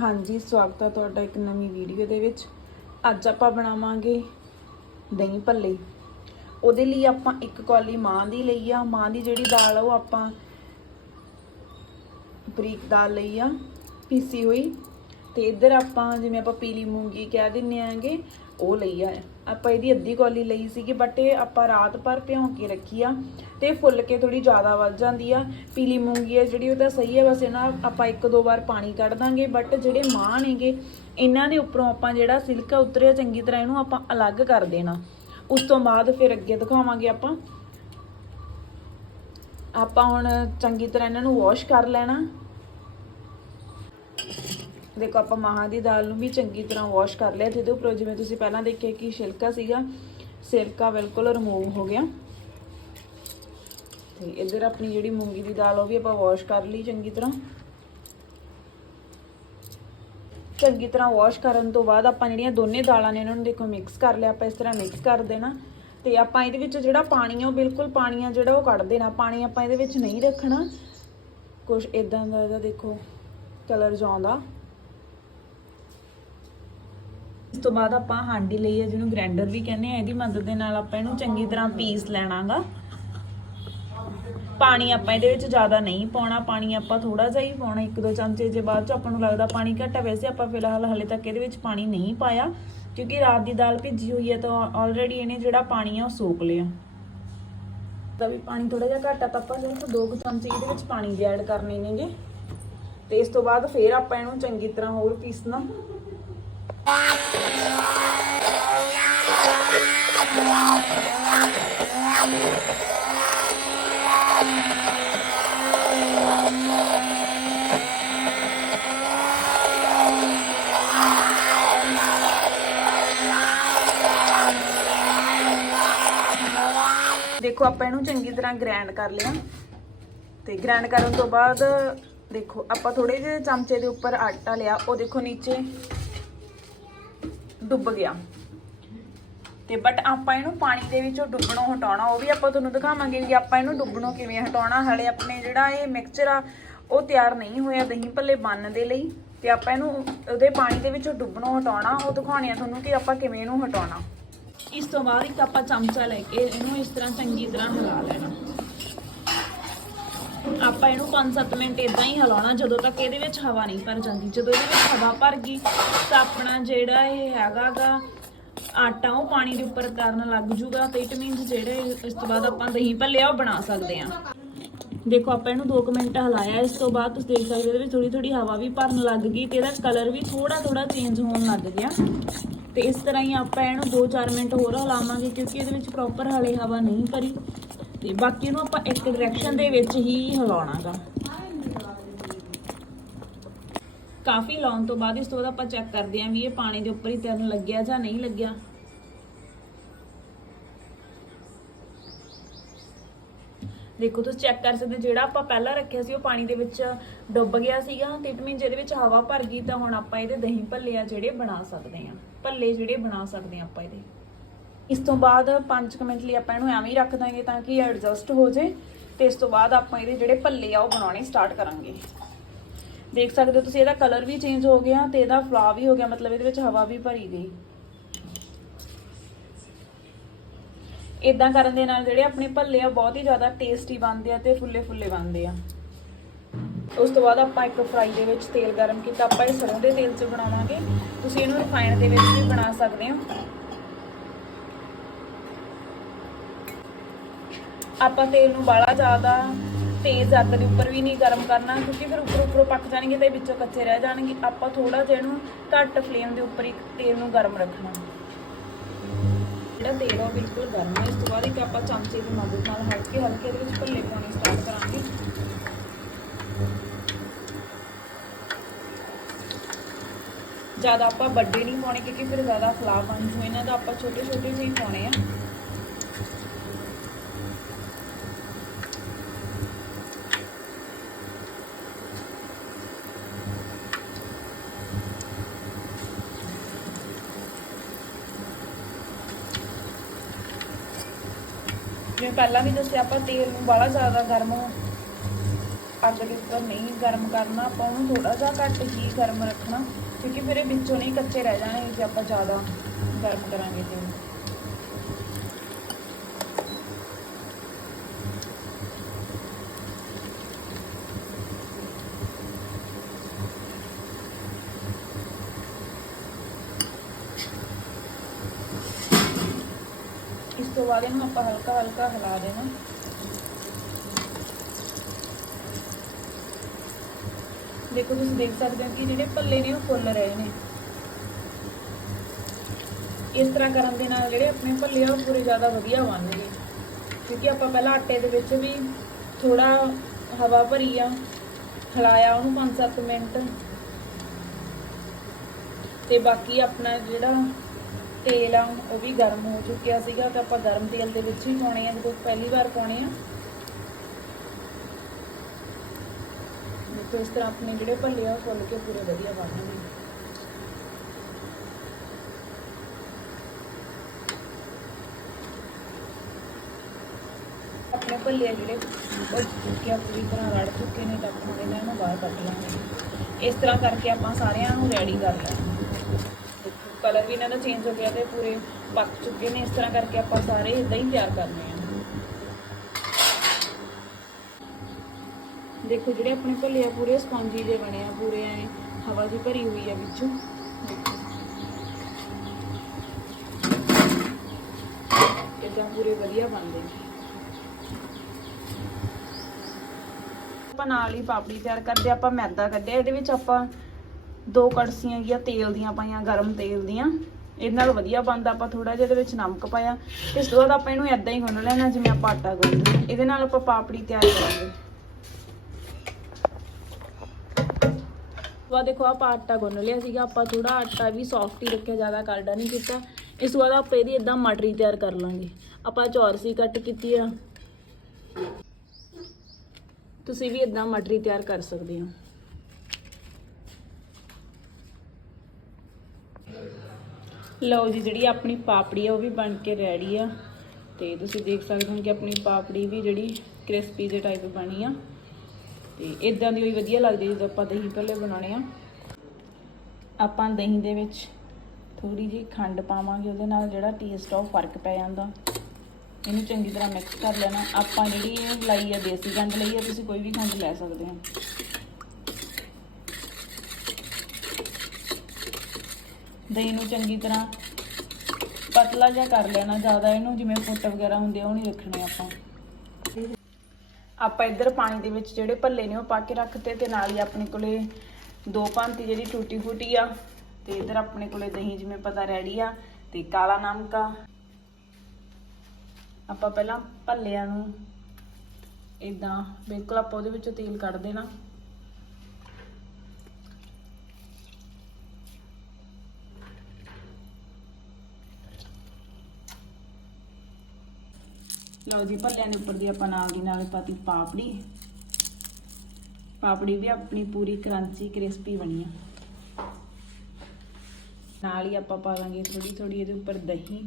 ਹਾਂਜੀ, ਸਵਾਗਤ ਹੈ ਤੁਹਾਡਾ ਇੱਕ ਨਵੀਂ ਵੀਡੀਓ ਦੇ ਵਿੱਚ। ਅੱਜ ਆਪਾਂ ਬਣਾਵਾਂਗੇ ਦਹੀਂ ਭੱਲੇ। ਉਹਦੇ ਲਈ ਆਪਾਂ ਇੱਕ ਕੌਲੀ ਮਾਂ ਦੀ ਲਈ ਆ। ਮਾਂ ਦੀ ਜਿਹੜੀ ਦਾਲ ਆ, ਉਹ ਆਪਾਂ ਬਰੀਕ ਦਾਲ ਲਈ ਆ, ਪੀਸੀ ਹੋਈ। ਤੇ ਇੱਧਰ ਆਪਾਂ ਜਿਵੇਂ ਆਪਾਂ ਪੀਲੀ ਮੂੰਗੀ ਕਹਿ ਦਿੰਨੇ ਆਂਗੇ ਉਹ ਲਈ ਆ। ਆਪਾਂ ਇਹਦੀ ਅੱਧੀ ਕੌਲੀ ਲਈ ਸੀਗੀ ਬਟ ਇਹ ਆਪਾਂ ਰਾਤ ਭਰ ਭਿਉਂ ਕੇ ਰੱਖੀ ਆ ਤੇ ਫੁੱਲ ਕੇ ਥੋੜੀ ਜ਼ਿਆਦਾ ਵੱਧ ਜਾਂਦੀ ਆ। ਪੀਲੀ ਮੂੰਗੀ ਆ ਜਿਹੜੀ, ਉਹ ਤਾਂ ਸਹੀ ਆ, ਬਸ ਇਹਨਾਂ ਆਪਾਂ ਇੱਕ ਦੋ ਵਾਰ ਪਾਣੀ ਕੱਢ ਦਾਂਗੇ ਬਟ ਜਿਹੜੇ ਮਾਂ ਨੇਗੇ, ਇਹਨਾਂ ਦੇ ਉੱਪਰੋਂ ਆਪਾਂ ਜਿਹੜਾ ਸਿਲਕਾ ਉਤਰਿਆ ਚੰਗੀ ਤਰ੍ਹਾਂ ਇਹਨੂੰ ਆਪਾਂ ਅਲੱਗ ਕਰ ਦੇਣਾ। ਉਸ ਤੋਂ ਬਾਅਦ ਫਿਰ ਅੱਗੇ ਦਿਖਾਵਾਂਗੇ ਆਪਾਂ। ਆਪਾਂ ਹੁਣ ਚੰਗੀ ਤਰ੍ਹਾਂ ਇਹਨਾਂ ਨੂੰ ਵਾਸ਼ ਕਰ ਲੈਣਾ। ਦੇਖੋ, ਆਪਾਂ ਮਾਹਾਂ ਦੀ ਦਾਲ ਨੂੰ ਵੀ ਚੰਗੀ ਤਰ੍ਹਾਂ ਵਾਸ਼ ਕਰ ਲਿਆ। ਜਿਹਦੇ ਉੱਪਰੋਂ ਜਿਵੇਂ ਤੁਸੀਂ ਪਹਿਲਾਂ ਦੇਖਿਆ ਕਿ ਛਿਲਕਾ ਸੀਗਾ ਸਿਲਕਾ ਬਿਲਕੁਲ ਰਿਮੂਵ ਹੋ ਗਿਆ। ਤੇ ਇੱਧਰ ਆਪਣੀ ਜਿਹੜੀ ਮੂੰਗੀ ਦੀ ਦਾਲ, ਉਹ ਵੀ ਆਪਾਂ ਵਾਸ਼ ਕਰ ਲਈ ਚੰਗੀ ਤਰ੍ਹਾਂ। ਚੰਗੀ ਤਰ੍ਹਾਂ ਵਾਸ਼ ਕਰਨ ਤੋਂ ਬਾਅਦ ਆਪਾਂ ਜਿਹੜੀਆਂ ਦੋਨੇ ਦਾਲਾਂ ਨੇ ਇਹਨਾਂ ਨੂੰ ਦੇਖੋ ਮਿਕਸ ਕਰ ਲਿਆ, ਆਪਾਂ ਇਸ ਤਰ੍ਹਾਂ ਮਿਕਸ ਕਰ ਦੇਣਾ। ਤੇ ਆਪਾਂ ਇਹਦੇ ਵਿੱਚ ਜਿਹੜਾ ਪਾਣੀ ਆ, ਉਹ ਬਿਲਕੁਲ ਪਾਣੀ ਆ ਜਿਹੜਾ ਉਹ ਕੱਢ ਦੇਣਾ। ਪਾਣੀ ਆਪਾਂ ਇਹਦੇ ਵਿੱਚ ਨਹੀਂ ਰੱਖਣਾ। ਕੁਝ ਇਦਾਂ ਦਾ ਇਹਦਾ ਦੇਖੋ ਕਲਰ ਜਾਉਂਦਾ ਇਸ ਤੋਂ ਬਾਅਦ ਆਪਾਂ ਹਾਂਡੀ ਲਈ ਹੈ, ਜਿਹਨੂੰ ਗ੍ਰੈਂਡਰ ਵੀ ਕਹਿੰਦੇ ਆ ਇਹਦੀ ਮਦਦ ਦੇ ਨਾਲ ਆਪਾਂ ਇਹਨੂੰ ਚੰਗੀ ਤਰ੍ਹਾਂ ਪੀਸ ਲੈਣਾਗਾ। ਪਾਣੀ ਆਪਾਂ ਇਹਦੇ ਵਿੱਚ ਜ਼ਿਆਦਾ ਨਹੀਂ ਪਾਉਣਾ, ਪਾਣੀ ਆਪਾਂ ਥੋੜਾ ਜਿਹਾ ਹੀ ਪਾਉਣਾ, ਇੱਕ ਦੋ ਚਮਚੇ ਜੇ ਬਾਅਦ ਚ ਆਪਾਂ ਨੂੰ ਲੱਗਦਾ ਪਾਣੀ ਘੱਟ ਹੈ ਵੈਸੇ ਆਪਾਂ ਫਿਲਹਾਲ ਹਲੇ ਤੱਕ ਇਹਦੇ ਵਿੱਚ ਪਾਣੀ ਨਹੀਂ ਪਾਇਆ, ਕਿਉਂਕਿ ਰਾਤ ਦੀ ਦਾਲ ਭਿੱਜੀ ਹੋਈ ਹੈ ਤਾਂ ਆਲਰੇਡੀ ਇਹਨੇ ਜਿਹੜਾ ਪਾਣੀ ਆ ਉਹ ਸੋਕ ਲਿਆ। ਤਾਂ ਵੀ ਪਾਣੀ ਥੋੜਾ ਜਿਹਾ ਘੱਟ ਆ, ਤਾਂ ਆਪਾਂ ਸਿਰਫ ਦੋ ਕੁ ਚਮਚੇ ਇਹਦੇ ਵਿੱਚ ਪਾਣੀ ਦੇ ਐਡ ਕਰਨੇ ਨੇਗੇ। ਤੇ ਇਸ ਤੋਂ ਬਾਅਦ ਫੇਰ ਆਪਾਂ ਇਹਨੂੰ ਚੰਗੀ ਤਰ੍ਹਾਂ ਹੋਰ ਪੀਸਣਾ। ਦੇਖੋ, ਆਪਾਂ ਇਹਨੂੰ ਚੰਗੀ ਤਰ੍ਹਾਂ ਗ੍ਰਾਈਂਡ ਕਰ ਲਿਆ। ਤੇ ਗ੍ਰਾਈਂਡ ਕਰਨ ਤੋਂ ਬਾਅਦ ਦੇਖੋ, ਆਪਾਂ ਥੋੜੇ ਜਿਹੇ ਚਮਚੇ ਦੇ ਉੱਪਰ ਆਟਾ ਲਿਆ। ਉਹ ਦੇਖੋ ਨੀਚੇ। ਡੁੱਬ ਗਿਆ। ਤੇ ਬਟ ਆਪਾਂ ਇਹਨੂੰ ਪਾਣੀ ਦੇ ਵਿੱਚੋਂ ਡੁੱਬਣੋਂ ਹਟਾਉਣਾ, ਉਹ ਵੀ ਆਪਾਂ ਤੁਹਾਨੂੰ ਦਿਖਾਵਾਂਗੇ ਵੀ ਆਪਾਂ ਇਹਨੂੰ ਡੁੱਬਣੋਂ ਕਿਵੇਂ ਹਟਾਉਣਾ। ਹਲੇ ਆਪਣੇ ਜਿਹੜਾ ਇਹ ਮਿਕਸਚਰ ਆ, ਉਹ ਤਿਆਰ ਨਹੀਂ ਹੋਇਆ ਦਹੀਂ ਭੱਲੇ ਬਣਨ ਦੇ ਲਈ। ਤੇ ਆਪਾਂ ਇਹਨੂੰ ਉਹਦੇ ਪਾਣੀ ਦੇ ਵਿੱਚੋਂ ਡੁੱਬਣੋਂ ਹਟਾਉਣਾ, ਉਹ ਦਿਖਾਉਣੀ ਆ ਤੁਹਾਨੂੰ ਕਿ ਆਪਾਂ ਕਿਵੇਂ ਇਹਨੂੰ ਹਟਾਉਣਾ। ਇਸ ਤੋਂ ਬਾਅਦ ਇੱਕ ਆਪਾਂ ਚਮਚਾ ਲੈ ਕੇ ਇਹਨੂੰ ਇਸ ਤਰ੍ਹਾਂ ਚੰਗੀ ਤਰ੍ਹਾਂ ਹਿਲਾ ਲੈਣਾ। ਆਪਾਂ ਇਹਨੂੰ 5-7 ਮਿੰਟ ਇਦਾਂ ਹੀ ਹਿਲਾਉਣਾ, ਜਦੋਂ ਤੱਕ ਇਹਦੇ ਵਿੱਚ ਹਵਾ ਨਹੀਂ ਭਰ ਜਾਂਦੀ। ਜਦੋਂ ਇਹਦੇ ਵਿੱਚ ਹਵਾ ਭਰ ਗਈ, ਤਾਂ ਆਪਣਾ ਜਿਹੜਾ ਇਹ ਹੈਗਾਗਾ, ਆਟਾ ਉਹ ਪਾਣੀ ਦੇ ਉੱਪਰ ਕਰਨ ਲੱਗ ਜੂਗਾ ਤੇ ਇਟ ਮੀਨਸ ਜਿਹੜੇ ਇਸ ਤੋਂ ਬਾਅਦ ਆਪਾਂ ਦਹੀਂ ਭੱਲਿਆ ਉਹ ਬਣਾ ਸਕਦੇ ਆ। ਦੇਖੋ, ਆਪਾਂ ਇਹਨੂੰ 2 ਮਿੰਟ ਹਿਲਾਇਆ, ਇਸ ਤੋਂ ਬਾਅਦ ਤੁਸੀਂ ਦੇਖ ਸਕਦੇ ਹੋ ਇਹਦੇ ਵਿੱਚ ਥੋੜੀ ਥੋੜੀ ਹਵਾ ਵੀ ਭਰਨ ਲੱਗ ਗਈ ਤੇ ਇਹਦਾ ਕਲਰ ਵੀ ਥੋੜਾ ਥੋੜਾ ਚੇਂਜ ਹੋਣ ਲੱਗ ਗਿਆ। ਤੇ ਇਸ ਤਰ੍ਹਾਂ ਹੀ ਆਪਾਂ ਇਹਨੂੰ 2-4 ਮਿੰਟ ਹੋਰ ਹਿਲਾਵਾਂਗੇ, ਕਿਉਂਕਿ ਇਹਦੇ ਵਿੱਚ ਪ੍ਰੋਪਰ ਹਲੇ ਹਵਾ ਨਹੀਂ ਭਰੀ। ਤੇ ਬਾਕੀ ਨੂੰ ਆਪਾਂ ਇੱਕ ਡਾਇਰੈਕਸ਼ਨ ਦੇ ਵਿੱਚ ਹੀ ਹਿਲਾਉਣਾਗਾ। ਕਾਫੀ ਲਾਉਣ ਤੋਂ ਬਾਅਦ ਇਸ ਤੋਂ ਬਾਅਦ ਆਪਾਂ ਚੈੱਕ ਕਰਦੇ ਆਂ ਵੀ ਇਹ ਪਾਣੀ ਦੇ ਉੱਪਰ ਹੀ ਤੈਰਨ ਲੱਗਿਆ ਜਾਂ ਨਹੀਂ ਲੱਗਿਆ। ਦੇਖੋ, ਤੁਸੀਂ ਚੈੱਕ ਕਰ ਸਕਦੇ, ਜਿਹੜਾ ਆਪਾਂ ਪਹਿਲਾਂ ਰੱਖਿਆ ਸੀ ਉਹ ਪਾਣੀ ਦੇ ਵਿੱਚ ਡੁੱਬ ਗਿਆ ਸੀਗਾ ਤੇ ਇਟ ਮੀਨ ਜਿਹਦੇ ਵਿੱਚ ਹਵਾ ਭਰ ਗਈ ਤਾਂ ਹੁਣ ਆਪਾਂ ਇਹਦੇ ਦਹੀਂ ਭੱਲੇ ਆ ਜਿਹੜੇ ਬਣਾ ਸਕਦੇ ਆ। ਭੱਲੇ ਜਿਹੜੇ ਬਣਾ ਸਕਦੇ ਆ ਆਪਾਂ ਇਹਦੇ। ਇਸ ਤੋਂ ਬਾਅਦ 5 ਮਿੰਟ ਲਈ ਆਪਾਂ ਇਹਨੂੰ ਐਵੇਂ ਹੀ ਰੱਖ ਦਾਂਗੇ ਤਾਂ ਕਿ ਇਹ ਐਡਜਸਟ ਹੋ ਜੇ ਤੇ ਇਸ ਤੋਂ ਬਾਅਦ ਆਪਾਂ ਇਹਦੇ ਜਿਹੜੇ ਭੱਲੇ ਆ ਉਹ ਬਣਾਉਣੇ ਸਟਾਰਟ ਕਰਾਂਗੇ। ਦੇਖ ਸਕਦੇ ਹੋ ਤੁਸੀਂ ਇਹਦਾ ਕਲਰ ਵੀ ਚੇਂਜ ਹੋ ਗਿਆ ਤੇ ਇਹਦਾ ਫਲਾ ਵੀ ਹੋ ਗਿਆ, ਮਤਲਬ ਇਹਦੇ ਵਿੱਚ ਹਵਾ ਵੀ ਭਰੀ ਗਈ। ਇਦਾਂ ਕਰਨ ਦੇ ਨਾਲ ਜਿਹੜੇ ਆਪਣੇ ਭੱਲੇ ਆ ਬਹੁਤ ਹੀ ਜ਼ਿਆਦਾ ਟੇਸਟੀ ਬਣਦੇ ਆ ਤੇ ਫੁੱਲੇ ਫੁੱਲੇ ਬਣਦੇ ਆ। ਉਸ ਤੋਂ ਬਾਅਦ ਆਪਾਂ ਇੱਕ ਫਰਾਈ ਦੇ ਵਿੱਚ ਤੇਲ ਗਰਮ ਕੀਤਾ, ਆਪਾਂ ਇਹ ਸਰੋਂ ਦੇ ਤੇਲ 'ਚ ਬਣਾਵਾਂਗੇ। ਤੁਸੀਂ ਇਹਨੂੰ ਰਿਫਾਈਨ ਦੇ ਵਿੱਚ ਵੀ ਬਣਾ ਸਕਦੇ ਹੋ। ਆਪਾਂ ਤੇਲ ਨੂੰ ਬਾਲਾ ਜ਼ਿਆਦਾ ਤੇਜ਼ ਅੱਗ ਦੇ ਉੱਪਰ ਵੀ ਨਹੀਂ ਗਰਮ ਕਰਨਾ, ਕਿਉਂਕਿ ਫਿਰ ਉੱਪਰ ਉੱਪਰੋਂ ਪੱਕ ਜਾਣਗੇ ਤੇ ਵਿੱਚੋਂ ਕੱਚੇ ਰਹਿ ਜਾਣਗੇ। ਆਪਾਂ ਥੋੜਾ ਜਿਹਾ ਇਹਨੂੰ ਘੱਟ ਫਲੇਮ ਦੇ ਉੱਪਰ ਹੀ ਤੇਲ ਨੂੰ ਗਰਮ ਰੱਖਣਾ। ਜਿਹੜਾ ਤੇਲ ਆ ਉਹ ਬਿਲਕੁਲ ਗਰਮ ਹੈ ਇਸ ਤੋਂ ਬਾਅਦ ਇੱਕ ਆਪਾਂ ਚਮਚੇ ਦੀ ਮਦਦ ਨਾਲ ਹਲਕੇ ਹਲਕੇ ਇਹਦੇ ਵਿੱਚ ਭੱਲੇ ਪਾਉਣੇ ਸਟਾਰਟ ਕਰਾਂਗੇ। ਜ਼ਿਆਦਾ ਆਪਾਂ ਵੱਡੇ ਨਹੀਂ ਪਾਉਣੇ, ਕਿਉਂਕਿ ਫਿਰ ਜ਼ਿਆਦਾ ਫਲਾ ਬਣ ਜੂ। ਇਹਨਾਂ ਦਾ ਆਪਾਂ ਛੋਟੇ ਛੋਟੇ ਜਿਹੇ ਪਾਉਣੇ ਆ। ਜਿਵੇਂ ਪਹਿਲਾਂ ਵੀ ਦੱਸਿਆ ਆਪਾਂ ਤੇਲ ਨੂੰ ਬਾਹਲਾ ਜ਼ਿਆਦਾ ਗਰਮ ਅੱਗ ਦੇ ਉੱਪਰ ਨਹੀਂ ਗਰਮ ਕਰਨਾ, ਆਪਾਂ ਉਹਨੂੰ ਥੋੜਾ ਜਿਹਾ ਘੱਟ ਹੀ ਗਰਮ ਰੱਖਣਾ, ਕਿਉਂਕਿ ਫਿਰ ਇਹ ਵਿੱਚੋਂ ਨਹੀਂ ਕੱਚੇ ਰਹਿ ਜਾਣਗੇ ਜੇ ਆਪਾਂ ਜ਼ਿਆਦਾ ਗਰਮ ਕਰਾਂਗੇ ਤੇਲ। ਇਸ ਤੋਂ ਬਾਅਦ ਇਹਨੂੰ ਆਪਾਂ ਹਲਕਾ ਹਲਕਾ ਦੇਖੋ, ਤੁਸੀਂ ਦੇਖ ਸਕਦੇ ਹੋ ਕਿ ਜਿਹੜੇ ਭੱਲੇ ਨੇ ਉਹ ਫੁੱਲ ਰਹੇ ਨੇ। ਇਸ ਤਰ੍ਹਾਂ ਕਰਨ ਦੇ ਨਾਲ ਜਿਹੜੇ ਆਪਣੇ ਭੱਲੇ ਆ, ਉਹ ਪੂਰੇ ਜ਼ਿਆਦਾ ਵਧੀਆ ਬਣਨਗੇ। ਕਿਉਂਕਿ ਆਪਾਂ ਪਹਿਲਾਂ ਆਟੇ ਦੇ ਵਿੱਚ ਵੀ ਥੋੜਾ ਹਵਾ ਭਰੀ ਆ, ਹਿਲਾਇਆ ਉਹਨੂੰ 5-7 ਮਿੰਟ। ਤੇ ਬਾਕੀ ਆਪਣਾ ਜਿਹੜਾ ਤੇਲ ਆ, ਉਹ ਵੀ ਗਰਮ ਹੋ ਚੁੱਕਿਆ ਸੀਗਾ ਤਾਂ ਆਪਾਂ ਗਰਮ ਤੇਲ ਦੇ ਵਿੱਚ ਹੀ ਪਾਉਣੇ ਆ, ਜਦੋਂ ਪਹਿਲੀ ਵਾਰ ਪਾਉਣੇ ਆ। ਦੇਖੋ, ਇਸ ਤਰ੍ਹਾਂ ਆਪਣੇ ਜਿਹੜੇ ਭੱਲੇ ਆ, ਉਹ ਫੁੱਲ ਕੇ ਪੂਰੇ ਵਧੀਆ ਬਣਨਗੇ ਆਪਣੇ ਭੱਲੇ ਆ ਜਿਹੜੇ, ਉਹ ਚੁੱਕੇ ਪੂਰੀ ਤਰ੍ਹਾਂ ਰੜ ਚੁੱਕੇ ਨੇ, ਤਾਂ ਆਪਾਂ ਇਹਨਾਂ ਨੂੰ ਬਾਹਰ ਕੱਢ ਲਾਂਗੇ। ਇਸ ਤਰ੍ਹਾਂ ਕਰਕੇ ਆਪਾਂ ਸਾਰਿਆਂ ਨੂੰ ਰੈਡੀ ਕਰ ਲੈਣਾ। ਕਲਰ ਵੀ ਇਹਨਾਂ ਦਾ ਚੇਂਜ ਹੋ ਗਿਆ ਤੇ ਪੂਰੇ ਪੱਕ ਚੁੱਕੇ ਨੇ, ਇਸ ਤਰ੍ਹਾਂ ਕਰਕੇ ਆਪਾਂ ਸਾਰੇ ਇਦਾਂ ਹੀ ਤਿਆਰ ਕਰਨੇ ਆ ਦੇਖੋ ਜਿਹੜੇ ਆਪਣੇ ਭੱਲੇ ਆ, ਪੂਰੇ ਸਪੰਜੀ ਜੇ ਬਣੇ ਆ, ਪੂਰੇ ਐ ਹਵਾ ਜੀ ਭਰੀ ਹੋਈ ਆ ਵਿੱਚੋਂ। ਇਦਾਂ ਪੂਰੇ ਵਧੀਆ ਬਣਦੇ ਨੇ। ਆਪਾਂ ਨਾਲ ਹੀ ਪਾਪੜੀ ਤਿਆਰ ਕਰਦੇ ਆਪਾਂ ਮੈਦਾ ਕੱਢਿਆ, ਇਹਦੇ ਵਿੱਚ ਆਪਾਂ ਦੋ ਕੜਸੀਆਂ ਗਿਆ ਤੇਲ ਦੀਆਂ ਪਾਈਆਂ, ਗਰਮ ਤੇਲ ਦੀਆਂ। ਇਹਦੇ ਨਾਲ ਵਧੀਆ ਬਣਦਾ ਆਪਾਂ ਥੋੜਾ ਜਿਹਾ, ਇਹਦੇ ਵਿੱਚ ਨਮਕ ਪਾਇਆ। ਇਸ ਤੋਂ ਬਾਅਦ ਆਪਾਂ ਇਹਨੂੰ ਐਦਾਂ ਹੀ ਗੁੰਨ ਲੈਣਾ, ਜਿਵੇਂ ਆਪਾਂ ਆਟਾ ਗੁੰਨਦੇ ਇਹਦੇ ਨਾਲ ਆਪਾਂ ਪਾਪੜੀ ਤਿਆਰ ਕਰਾਂਗੇ। ਵਾ ਦੇਖੋ, ਆਪਾਂ ਆਟਾ ਗੁੰਨ ਲਿਆ ਸੀਗਾ। ਆਪਾਂ ਥੋੜਾ ਆਟਾ ਵੀ ਸੌਫਟ ਹੀ ਰੱਖਿਆ, ਜ਼ਿਆਦਾ ਕਰਡਾ ਨਹੀਂ ਕੀਤਾ। ਇਸ ਤੋਂ ਬਾਅਦ ਆਪਾਂ ਇਹਦੀ ਇਦਾਂ ਮਟਰੀ ਤਿਆਰ ਕਰ ਲਾਂਗੇ। ਆਪਾਂ ਚੌਰਸੀ ਕੱਟ ਕੀਤੀ ਆ। ਤੁਸੀਂ ਵੀ ਇਦਾਂ ਮਟਰੀ ਤਿਆਰ ਕਰ ਸਕਦੇ ਹੋ। ਲਓ ਜੀ, ਜਿਹੜੀ ਆਪਣੀ ਪਾਪੜੀ ਆ, ਉਹ ਵੀ ਬਣ ਕੇ ਰੈਡੀ ਆ। ਤੇ ਤੁਸੀਂ ਦੇਖ ਸਕਦੇ ਹੋ ਕਿ ਆਪਣੀ ਪਾਪੜੀ ਵੀ ਜਿਹੜੀ ਕ੍ਰਿਸਪੀ ਦੇ ਟਾਈਪ ਬਣੀ ਆ। ਤੇ ਇਦਾਂ ਦੀ ਹੋਈ ਵਧੀਆ ਲੱਗਦੀ ਜਦੋਂ ਆਪਾਂ ਦਹੀਂ ਭੱਲੇ ਬਣਾਉਣੇ ਆ। ਆਪਾਂ ਦਹੀਂ ਦੇ ਵਿੱਚ ਥੋੜੀ ਜਿਹੀ ਖੰਡ ਪਾਵਾਂਗੇ, ਉਹਦੇ ਨਾਲ ਜਿਹੜਾ ਟੇਸਟ ਆ, ਉਹ ਫ਼ਰਕ ਪੈ ਜਾਂਦਾ। ਇਹਨੂੰ ਚੰਗੀ ਤਰ੍ਹਾਂ ਮਿਕਸ ਕਰ ਲੈਣਾ। ਆਪਾਂ ਜਿਹੜੀ ਇਹ ਲਾਈ ਆ, ਦੇਸੀ ਖੰਡ ਲਈ ਆ, ਤੁਸੀਂ ਕੋਈ ਵੀ ਖੰਡ ਲੈ ਸਕਦੇ ਹੋ। ਦਹੀਂ ਨੂੰ ਚੰਗੀ ਤਰ੍ਹਾਂ ਪਤਲਾ ਜਿਹਾ ਕਰ ਲੈਣਾ ਜ਼ਿਆਦਾ, ਇਹਨੂੰ ਜਿਵੇਂ ਫੁੱਟ ਵਗੈਰਾ ਹੁੰਦੇ ਆ, ਉਹ ਨਹੀਂ ਰੱਖਣੇ ਆਪਾਂ। ਆਪਾਂ ਇੱਧਰ ਪਾਣੀ ਦੇ ਵਿੱਚ ਜਿਹੜੇ ਭੱਲੇ ਨੇ ਉਹ ਪਾ ਕੇ ਰੱਖਤੇ ਤੇ ਨਾਲ ਹੀ ਆਪਣੇ ਕੋਲੇ ਦੋ ਭਾਂਤੀ ਜਿਹੜੀ ਟੂਟੀ ਫੂਟੀ ਆ, ਤੇ ਇੱਧਰ ਆਪਣੇ ਕੋਲੇ ਦਹੀਂ ਜਿਵੇਂ ਪਤਾ ਰੈਡੀ ਆ, ਤੇ ਕਾਲਾ ਨਮਕ ਆ। ਆਪਾਂ ਪਹਿਲਾਂ ਭੱਲਿਆਂ ਨੂੰ ਇਦਾਂ ਬਿਲਕੁਲ ਆਪਾਂ ਉਹਦੇ ਵਿੱਚੋਂ ਤੇਲ ਕੱਢ ਦੇਣਾ। ਲਓ ਜੀ, ਭੱਲਿਆਂ ਦੇ ਉੱਪਰ ਦੀ ਆਪਾਂ ਨਾਲ ਦੀ ਨਾਲ ਪਾਤੀ ਪਾਪੜੀ। ਪਾਪੜੀ ਵੀ ਆਪਣੀ ਪੂਰੀ ਕਰੰਚੀ, ਕ੍ਰਿਸਪੀ ਬਣੀ ਆ। ਨਾਲ ਹੀ ਆਪਾਂ ਪਾ ਦਾਂਗੇ ਥੋੜੀ ਥੋੜੀ ਇਹਦੇ ਉੱਪਰ ਦਹੀਂ।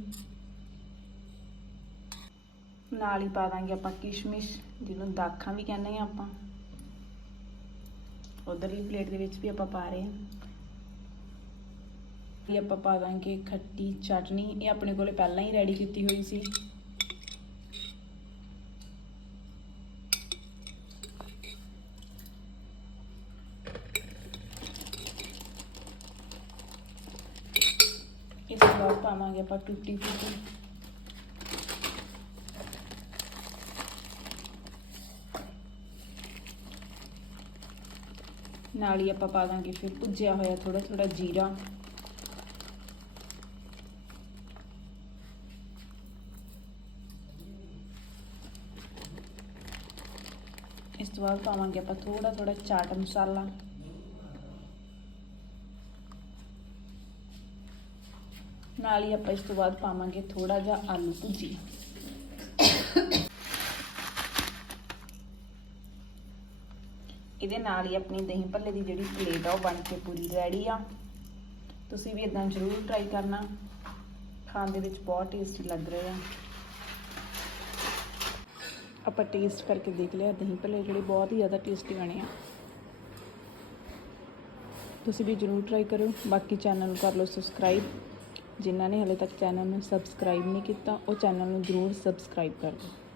ਨਾਲ ਹੀ ਪਾ ਦਾਂਗੇ ਆਪਾਂ ਕਿਸ਼ਮਿਸ਼, ਜਿਹਨੂੰ ਦਾਖਾਂ ਵੀ ਕਹਿੰਦੇ ਆ ਆਪਾਂ। ਉਧਰਲੀ ਪਲੇਟ ਦੇ ਵਿੱਚ ਵੀ ਆਪਾਂ ਪਾ ਰਹੇ ਹਾਂ ਇਹ ਆਪਾਂ ਪਾ ਦਾਂਗੇ ਖੱਟੀ ਚਟਨੀ। ਇਹ ਆਪਣੇ ਕੋਲੇ ਪਹਿਲਾਂ ਹੀ ਰੈਡੀ ਕੀਤੀ ਹੋਈ ਸੀ ਇਸ ਤੋਂ ਬਾਅਦ ਪਾਵਾਂਗੇ ਆਪਾਂ ਟੁੱਟੀ ਫੁੱਟੀ। ਨਾਲ ਹੀ ਆਪਾਂ ਪਾ ਦਾਂਗੇ ਫਿਰ ਭੁੱਜਿਆ ਹੋਇਆ ਥੋੜਾ ਥੋੜਾ ਜੀਰਾ। ਇਸ ਤੋਂ ਬਾਅਦ ਪਾਵਾਂਗੇ ਆਪਾਂ ਥੋੜਾ ਥੋੜਾ ਚਾਟ ਮਸਾਲਾ। ਨਾਲ ਹੀ ਆਪਾਂ ਇਸ ਤੋਂ ਬਾਅਦ ਪਾਵਾਂਗੇ ਥੋੜਾ ਜਿਹਾ ਆਲੂ ਭੁਜੀ ਇਹਦੇ ਨਾਲ ਹੀ ਆਪਣੀ ਦਹੀਂ ਭੱਲੇ ਦੀ ਜਿਹੜੀ ਪਲੇਟ ਆ ਉਹ ਬਣ ਕੇ ਪੂਰੀ ਰੈਡੀ ਆ। ਤੁਸੀਂ ਵੀ ਇਦਾਂ ਜ਼ਰੂਰ ਟਰਾਈ ਕਰਨਾ। ਖਾਣ ਦੇ ਵਿੱਚ ਬਹੁਤ ਟੇਸਟੀ ਲੱਗ ਰਿਹਾ ਆ। ਆਪਾਂ ਟੇਸਟ ਕਰਕੇ ਦੇਖ ਲਿਆ, ਦਹੀਂ ਭੱਲੇ ਜਿਹੜੇ ਬਹੁਤ ਹੀ ਜ਼ਿਆਦਾ ਟੇਸਟੀ ਬਣੇ ਆ। ਤੁਸੀਂ ਵੀ ਜਰੂਰ ਟਰਾਈ ਕਰੋ ਬਾਕੀ ਚੈਨਲ ਨੂੰ ਕਰ ਲਓ ਸਬਸਕ੍ਰਾਈਬ ਜਿਨ੍ਹਾਂ ਨੇ ਹਲੇ ਤੱਕ ਚੈਨਲ ਨੂੰ ਸਬਸਕ੍ਰਾਈਬ ਨਹੀਂ ਕੀਤਾ, ਉਹ ਚੈਨਲ ਨੂੰ ਜਰੂਰ ਸਬਸਕ੍ਰਾਈਬ ਕਰ ਦਿਓ।